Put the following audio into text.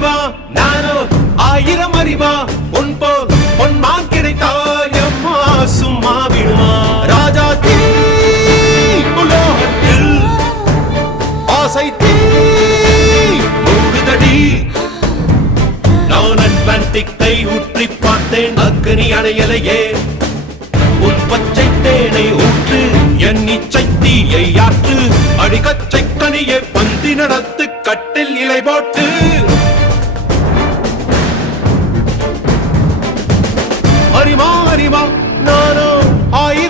அறிவா நானோ ஆயிரம் அறிவா உன் போல் பொன்மான் கிடைத்தால் எம்மா சும்மா விடுமா ராஜா தீ உலோகத்தில் ஆசை தீ மூடுதடி நான் அட்லாண்டிக்கை ஊற்றி பார்த்தேன் அக்கனி அணையலையே உன் பச்சை தேனை ஊற்று என் இச்சை தீயை ஆற்று அடிக்கச்சை கனியை பந்தி நடத்து கட்டில் இலை போட்டு அறிமா அறிமா நானோ ஆயிரம்